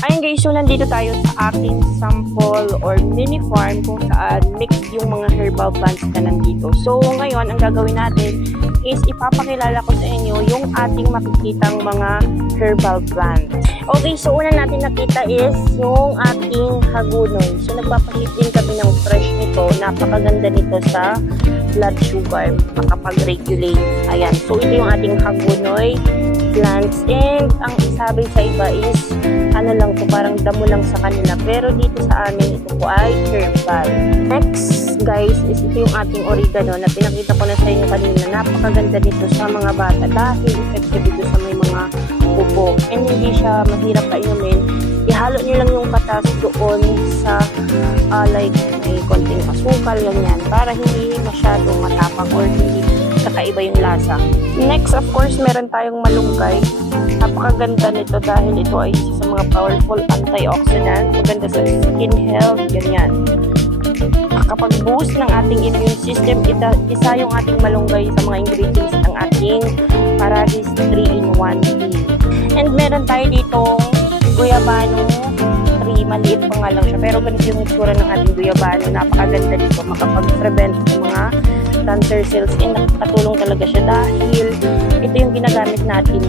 Ayun guys, so nandito tayo sa aking sample or mini farm kung saan mixed yung mga herbal plants na nandito. So ngayon, ang gagawin natin is ipapakilala ko sa inyo yung ating makikitang mga herbal plants. Okay, so una natin nakita is yung ating hagunoy. So nagpapahit din kami ng fresh nito. Napakaganda nito sa blood sugar, makapag-regulate. Ayan, so ito yung ating hagunoy plants, and ang sabi sa iba is ano lang to, parang damo lang sa kanila, pero dito sa amin ito po ay herbal. Next guys is ito yung ating oregano na pinakita ko na sa inyo kanina. Napakaganda nito sa mga bata dahil effective dito sa may mga ubo, and hindi siya mahirap kainumin. Ihalo nyo lang yung katas doon sa like may konting asukal ganyan para hindi masyadong matapang or hindi kakaiba yung lasa. Next, of course, meron tayong malunggay. Napakaganda nito dahil ito ay isa sa mga powerful antioxidant. Maganda sa skin health, ganyan. Kapag boost ng ating immune system, isa yung ating malunggay sa mga ingredients ng ating Paradis 3-in-1 tea. And meron tayo ditong guyabano tree. Maliit pa nga lang siya, pero ganito yung itsura ng ating guyabano. Napakaganda dito, makapag-prevent ng mga cancer cells, and nakatulong talaga siya dahil ito yung ginagamit natin,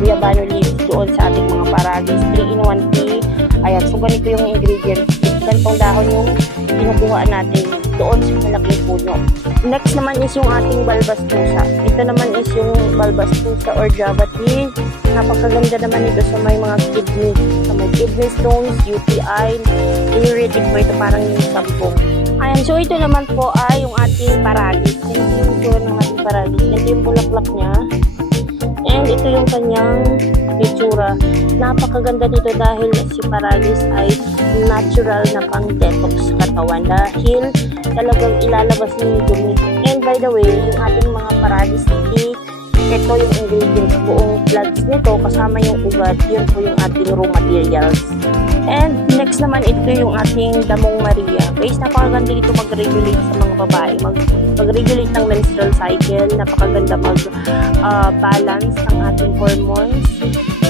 guyabano leaves, doon sa ating mga Paradis 3-in-1 tea. Ayan, so ganito yung ingredients. Ganitong dahon yung kinukuha natin doon sa malaking puno. Next naman is yung ating balbastusa. Ito naman is yung balbastusa or java tea. Napakaganda naman ito sa may mga kidney, sa may kidney stones, UTI, diuretic po ito, parang yung sampung. Ayan, so ito naman po ay yung ating Paradis. Ito yung itsura ng ating Paradis. Ito yung bulaklak niya. And ito yung kanyang itsura. Napakaganda nito dahil si Paradis ay natural na pang-detox katawan dahil talagang ilalabas niya yung dumi. And by the way, yung ating mga Paradis tea, ito yung ingredients, buong plugs nito kasama yung ugat, yun po yung ating raw materials. And next naman, ito yung ating damong Maria. Guys, napakaganda dito mag-regulate sa mga babae, mag-regulate ng menstrual cycle. Napakaganda mag-balance ng ating hormones.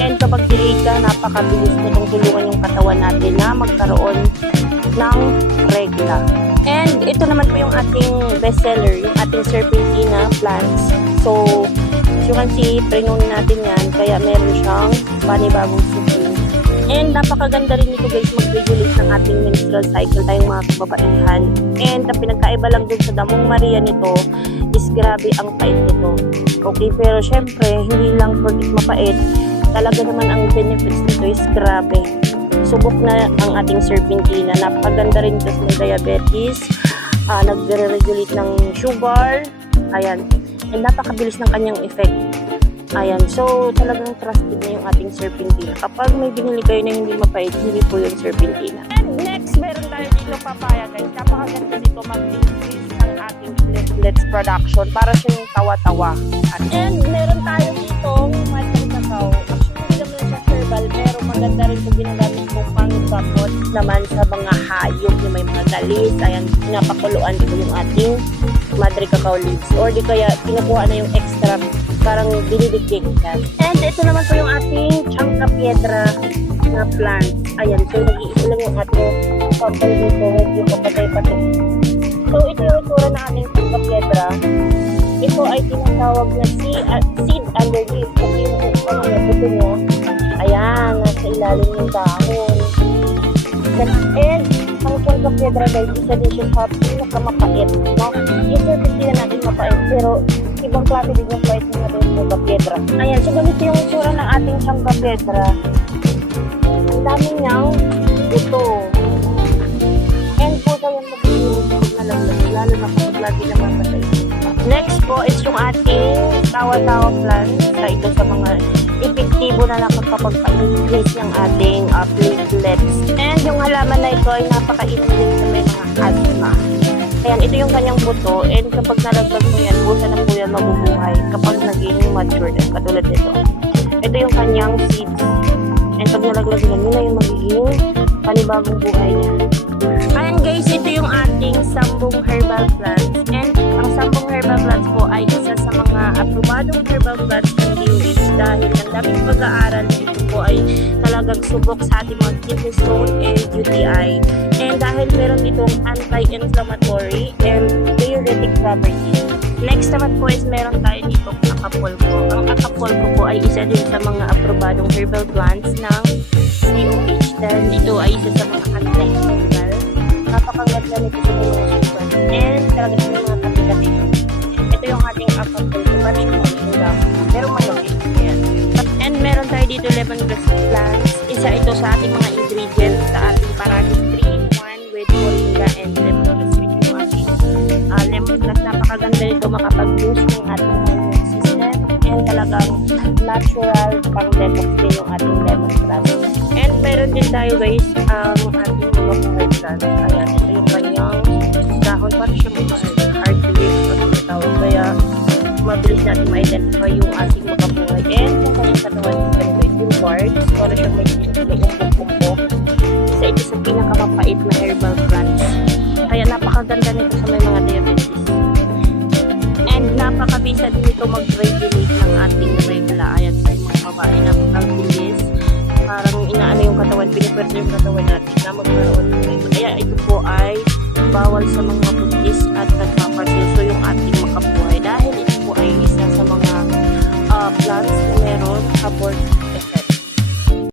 And kapag delayed ka, napakabilis nitong tulungan yung katawan natin na magkaroon ng regla. And ito naman po yung ating bestseller, yung ating serpentina plants. So, as you can see, prenune natin yan, kaya meron siyang panibagong suki. And napakaganda rin nito guys, mag-regulate ng ating menstrual cycle tayong mga kababaihan. And ang pinagkaiba lang dun sa damong Maria nito is grabe ang pait nito. Okay, pero syempre, hindi lang porkit mapait, talaga naman ang benefits nito is grabe. Subok na ang ating serpentina. Napakaganda rin ito sa may diabetes, nagre-regulate ng sugar, ayan. And napakabilis ng kanyang effect. Ayan, so talagang trusted na yung ating serpentina. Kapag may binili kayo na hindi mapait, hindi po yung serpentina. And next, meron tayo dito papaya guys. Napakaganda dito mag-increase ng ating platelets production para siya yung tawa-tawa. And meron tayo dito madry cacao. Actually, hindi naman siya herbal, pero maganda rin po ginagamit kong pang-gamot naman sa mga hayop yung may mga galis. Ayan, pinapakuluan ko yung ating madry cacao leaves. Or di kaya kinukuha na yung extra, parang dinidikdik yan. And ito naman po yung ating changka piedra na plant. Ayan, so nag-iisa lang yung ating couple dito, medyo kapatay-patay. So ito yung itsura na ating changka piedra. Ito ay tinatawag na seed underleaf. Kasi yung buto nyo, ayan, nasa ilalim yung dahon. And ang changka piedra guys, isa din siya sa pinakamapait, no? Yung serpentina natin mapait, pero ibang klase din yung pait ng ating changka piedra. Ayan, so ganito yung itsura ng ating changka piedra. Ang dami niyang ito. And po tayo mag-iusap na lang, lalo na kapag lagi naman patay. Next po is yung ating tawa-tawa plant. Ito sa mga epektibo na nakakapagpa-increase ng ating platelets. And yung halaman na ito ay napaka-inom din sa may mga asthma. Ayan, ito yung kanyang buto, and kapag nalaglag mo yan, busa na po yan mabubuhay kapag naging matured, katulad nito. Ito yung kanyang seeds. And pag nalaglag yan, yun na yung magiging panibagong buhay niya. Ayan guys, ito yung ating sambong herbal plants. And ang sambong herbal plants po ay isa sa mga aprobadong herbal plants ng DOH dahil ang daming pag-aaral na ito po ay talagang subok sa ating mga kidney stone and UTI. And dahil meron itong anti-inflammatory and diuretic properties. Next naman po is meron tayo dito Acapulco. Ang Acapulco po ay isa din sa mga aprobadong herbal plants ng COH10. Ito ay isa sa mga anti-fungal. Napakaganda nito sa mga sugat. And talaga sa mga kapit-kapit. Ito yung ating Acapulco. Para siya mga pero malapit. Ayan. And meron tayo dito lemongrass plants. Isa ito sa ating mga ingredients sa ating parating 3-in-1 with moringa and lemongrass. Yung ating lemongrass. Napakaganda nito makapag-boost ng ating immune system. And talagang natural pang-detox din yung ating lemongrass. And meron din tayo guys ang ating mga plants. Ayan. Ito yung kanyang dahon. Para siya mga hard to live. Pag kaya mabilis natin ma-identify yung ating makabuhay. And yung kanyang katawan is ganito yung words. Para siyang may umpok-umpok. Isa ito sa pinakamapait na herbal plants. Kaya napakaganda nito sa may mga diabetes. And napakabisa din ito mag-regulate ng ating regla. Ayan sa mga babae. Napakabilis. Parang inaano yung katawan. Pinipwerte yung katawan natin na magkaroon ng regla. Kaya ito po ay bawal sa mga buntis at